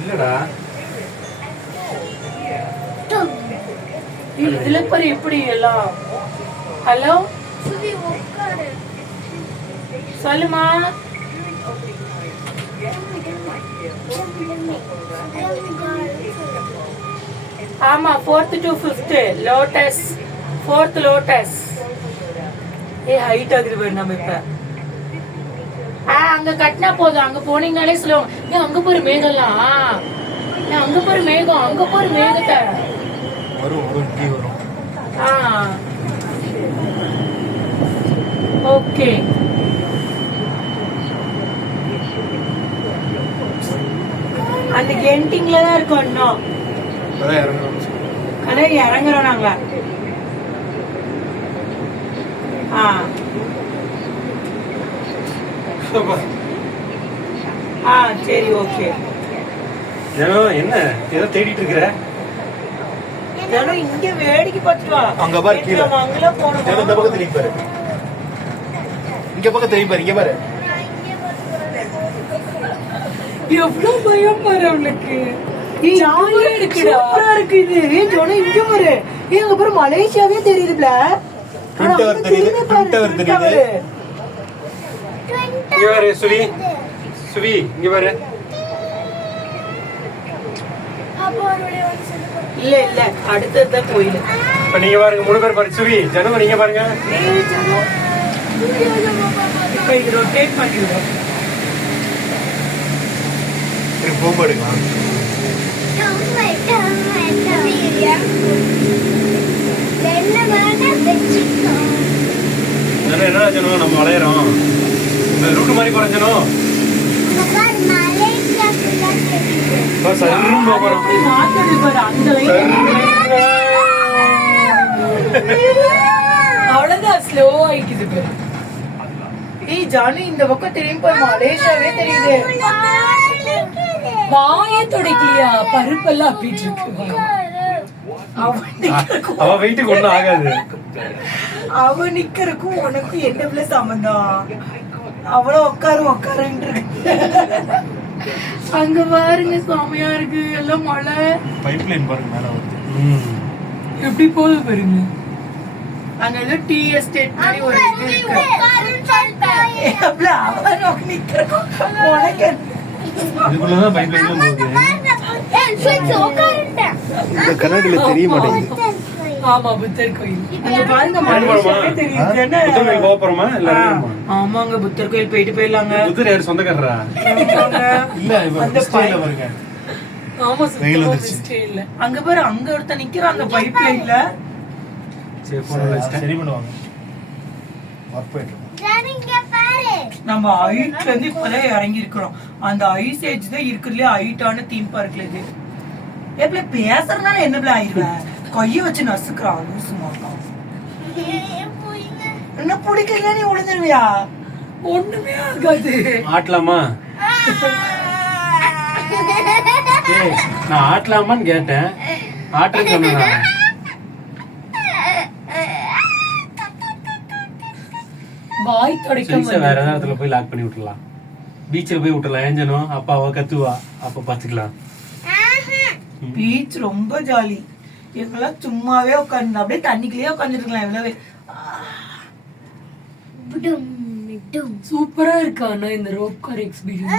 இல்லடா இதுல பாரு எப்படி எல்லாம். ஹலோ சொல்லுமா. ஆமா 4th to 5th lotus 4th lotus. Height ஆகுது பாரு நம்ம இப்ப. அங்க கட்டினா போதும், அங்க போனீங்கனாலே சொல்லுவாங்க அங்க போற மேகம்லாம், அங்க போற மேகம், அங்க போற மேகத்தை வரும். ஓகே. அந்த கெண்டிங்ல தான் இருக்கோம் இன்னும். ஆனா இறங்குறோம் நாங்க. சரி ஓகே. என்ன ஏதோ தேடிட்டு இருக்கிற? இங்க வேடிக்கை பார்த்துட்டு வா. அங்க பாரு கீழ. அங்கல போணும். இந்த பக்கம் திரும்பி பாரு. இங்க பக்கம் திரும்பி பாரு. இங்க பாரு. எவ்வளவு பயம் பாரு அவளுக்கு. ஜாலியா இருக்குடா. சூப்பரா இருக்கு இது. ஜோனா இங்க பாரு. அங்க பாரு மலேசியாவே தெரியுதுல. ட்வின் டவர் தெரியுது. இங்க பாரு சுவி இங்க பாரு. இல்ல அடுத்ததான் கோயில். இப்ப நீங்க பாருங்க 3 பேர் பாரு. சுவி ஜனங்க நீங்க பாருங்க. இப்ப இது ரொட்டேட் பண்ணிடுவோம். பூம்பு எடுக்கலாம். என்ன ஜனம் நம்ம வளையறோம். ரூட் மாதிரி குறைஞ்சனும். அவ்வளவுதான் ஸ்லோ ஆயிக்குது. ஜானு இந்த பக்கம் திரும்பி போய் மலேசியாவே தெரியுது. வாயை துடைக்கலையா? பருப்பெல்லாம் அப்படிட்டு இருக்கு. அவ வெயிட்டுக்கு ஒண்ணும் ஆகாது. அவ நிக்கிறதுக்கும் உனக்கும் என்ன சம்பந்தம்? அவ்வளவு உட்காருன்னு இருக்கு. அங்க பாருங்க செமையா இருக்கு. எல்லாம் மழை. பைப்லைன் பாருங்க மேல வருது. எப்படி போகுது பாருங்க. அங்க ஏதோ டீ எஸ்டேட் மாதிரி ஒரு இது இருக்கு. அவன் நிக்கிறதுக்கும் உனக்கு இதுக்குள்ளதான் பைப்லைன்லாம் போகுது. இந்த கண்ணாடியில தெரிய மாட்டேங்குது. ஆமா புத்தர் கோயில். அங்க பாருங்க மலேசியாவே தெரியுது. என்ன புத்தர் கோயில் போறோமா எல்லாரும்? ஆமாங்க புத்தர் கோயில் போயிட்டு போயிடலாங்க. புத்தர் யார் சொந்தக்காரரா? இல்ல அந்த ஸ்டைல வருங்க. ஆமா ஸ்டைல்ல. அங்க பாரு அங்க ஒருத்த நிக்கிறான் அந்த பைப் லைன்ல. சரி பண்ணுவாங்க. வரப்போயிட்டு நம்ம ஹைட்ல இருந்து இப்பதான் இறங்கி இருக்கிறோம். அந்த ஐஸ் ஏஜ் தான் இருக்குறதுல ஹைட்டான தீம் பார்க்ல இது. எப்பல பேசுறதுனால என்ன பிள்ளை ஆயிருவேன்? கைய வச்சு நசுக்குறான் லூசுமா. என்ன பிடிக்கல நீ உழுந்துருவியா? ஒண்ணுமே ஆகாது. ஆட்டலாமா? நான் ஆட்டலாமான்னு கேட்டேன். ஆட்டன்னு சொன்னா வாய் துடைக்க வேற இடத்துல போய் லாக் பண்ணி விட்டுலாம். பீச்சில் போய் விட்டுலாம். ஏஞ்சனும் அப்பாவா கத்துவா. அப்ப பாத்துக்கலாம். பீச் ரொம்ப ஜாலி. எங்கெல்லாம் சும்மாவே உட்காந்து அப்படியே தண்ணிக்குள்ளேயே உட்காந்துருக்கலாம். எவ்வளவு சூப்பரா இருக்கா இந்த ரோப் கார் எக்ஸ்பீரியன்ஸ்.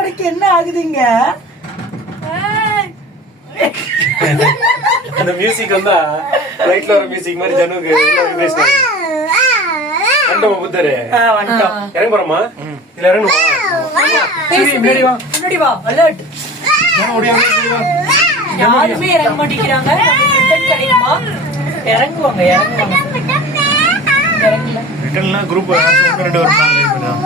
உனக்கு என்ன ஆகுதுங்க? அந்த மியூசிக் வந்தா ரைட்ல வர மியூசிக் மாதிரி ஜனுக்கு வந்துட்டோம். புத்தரு இறங்க போறோமா? இல்ல இறங்கணுமா? முன்னாடி வா. அலர்ட். யாருமே இறங்க மாட்டேங்கிறாங்க. கிடைக்குமா? இறங்குவாங்க. ரிட்டர்ன்லாம் குரூப் 2 வரும்.